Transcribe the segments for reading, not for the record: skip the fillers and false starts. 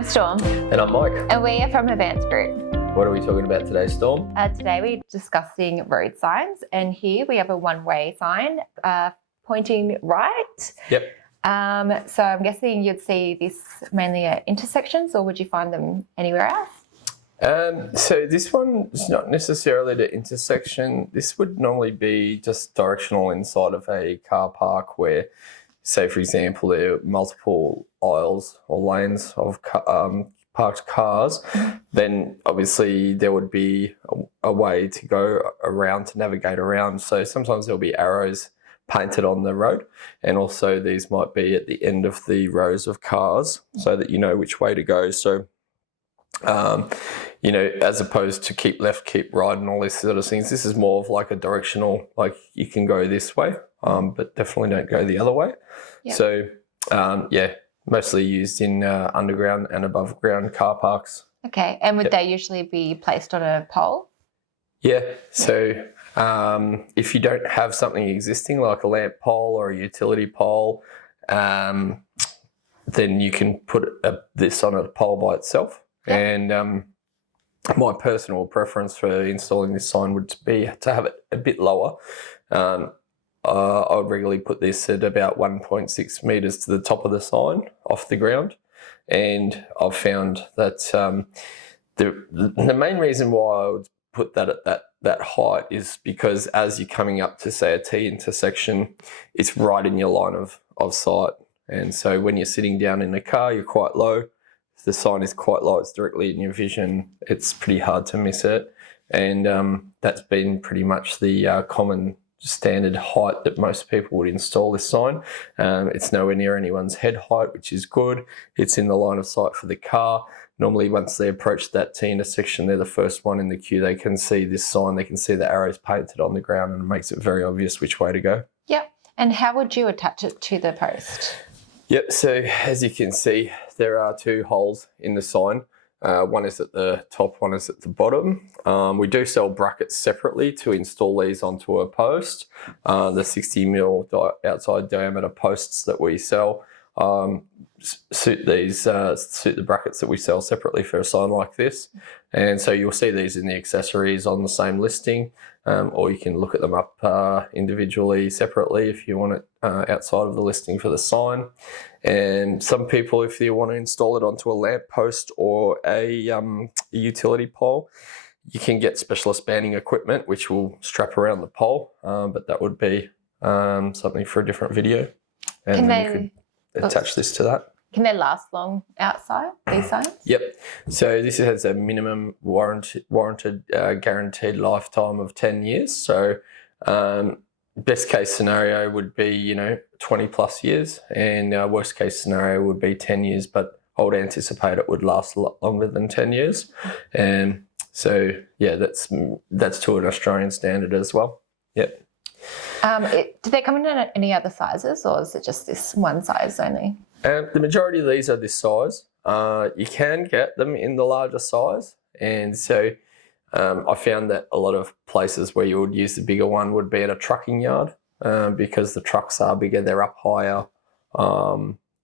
I'm Storm. And I'm Mike. And we are from Advanced Group. What are we talking about today, Storm? Today we're discussing road signs, and here we have a one-way sign pointing right. Yep. So I'm guessing you'd see this mainly at intersections, or would you find them anywhere else? So this one is not necessarily the intersection. This would normally be just directional inside of a car park where, say, for example, there are multiple aisles or lanes of parked cars. Then obviously there would be a way to go around, to navigate around. So sometimes there'll be arrows painted on the road, and also these might be at the end of the rows of cars so that you know which way to go. So as opposed to keep left, keep right and all these sort of things, this is more of like a directional, like you can go this way, but definitely don't go the other way. Yep. So, mostly used in underground and above ground car parks. Okay, and would they usually be placed on a pole? Yeah, so if you don't have something existing like a lamp pole or a utility pole, then you can put this on a pole by itself. Yep. And my personal preference for installing this sign would be to have it a bit lower. I would regularly put this at about 1.6 metres to the top of the sign off the ground. And I've found that the main reason why I would put that at that height is because as you're coming up to, say, a T intersection, it's right in your line of sight. And so when you're sitting down in the car, you're quite low. The sign is quite low, it's directly in your vision. It's pretty hard to miss it. And that's been pretty much the common standard height that most people would install this sign. It's nowhere near anyone's head height, which is good. It's in the line of sight for the car. Normally, once they approach that T intersection, they're the first one in the queue. They can see this sign, they can see the arrows painted on the ground, and it makes it very obvious which way to go. Yep. And how would you attach it to the post? Yep, so as you can see, there are two holes in the sign. One is at the top, one is at the bottom. We do sell brackets separately to install these onto a post. The 60mm outside diameter posts that we sell suit the brackets that we sell separately for a sign like this. And so you'll see these in the accessories on the same listing, or you can look at them up individually, separately if you want it outside of the listing for the sign. And some people, if they want to install it onto a lamp post or a utility pole, you can get specialist banding equipment which will strap around the pole, but that would be something for a different video. And you could attach this to that. Can they last long outside, these signs? Yep. So this has a minimum warranted guaranteed lifetime of 10 years. So best case scenario would be, 20 plus years, and worst case scenario would be 10 years, but I would anticipate it would last a lot longer than 10 years. And so, yeah, that's to an Australian standard as well. Yep. Do they come in any other sizes, or is it just this one size only? The majority of these are this size. You can get them in the larger size, and so I found that a lot of places where you would use the bigger one would be at a trucking yard, because the trucks are bigger, they're up higher.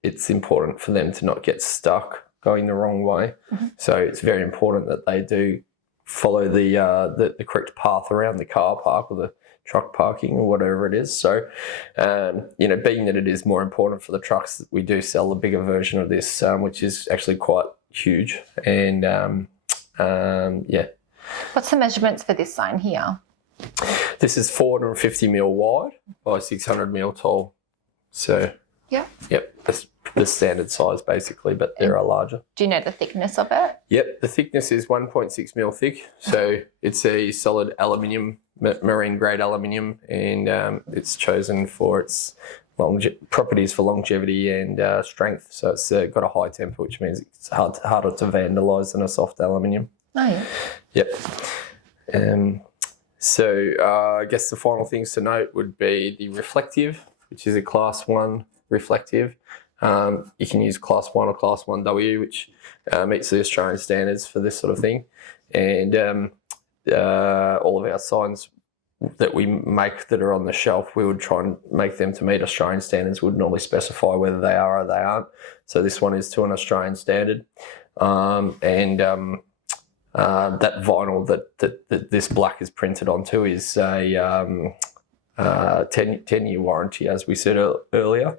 It's important for them to not get stuck going the wrong way. Mm-hmm. So it's very important that they do follow the correct path around the car park or the truck parking or whatever it is. So, being that it is more important for the trucks, we do sell the bigger version of this, which is actually quite huge. And, What's the measurements for this sign here? This is 450mm wide by 600mm tall. So, yep, that's the standard size basically, but there are larger. Do you know the thickness of it? Yep, the thickness is 1.6mm thick. So it's a solid aluminium, marine grade aluminium, and it's chosen for its properties for longevity and strength. So it's got a high temper, which means it's harder to vandalise than a soft aluminium. Oh, yeah. Yep. So I guess the final things to note would be the reflective, which is a Class 1 reflective. You can use Class 1 or Class 1W, which meets the Australian standards for this sort of thing. And all of our signs that we make that are on the shelf, we would try and make them to meet Australian standards. We would normally specify whether they are or they aren't. So this one is to an Australian standard. That vinyl that this black is printed onto is a 10-year warranty, as we said earlier.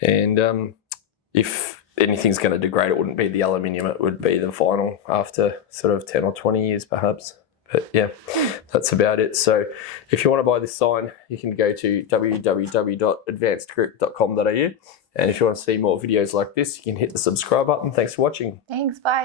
And if anything's going to degrade, it wouldn't be the aluminium, it would be the vinyl after sort of 10 or 20 years perhaps. But yeah, that's about it. So if you want to buy this sign, you can go to www.advancedgroup.com.au. And if you want to see more videos like this, you can hit the subscribe button. Thanks for watching. Thanks, bye.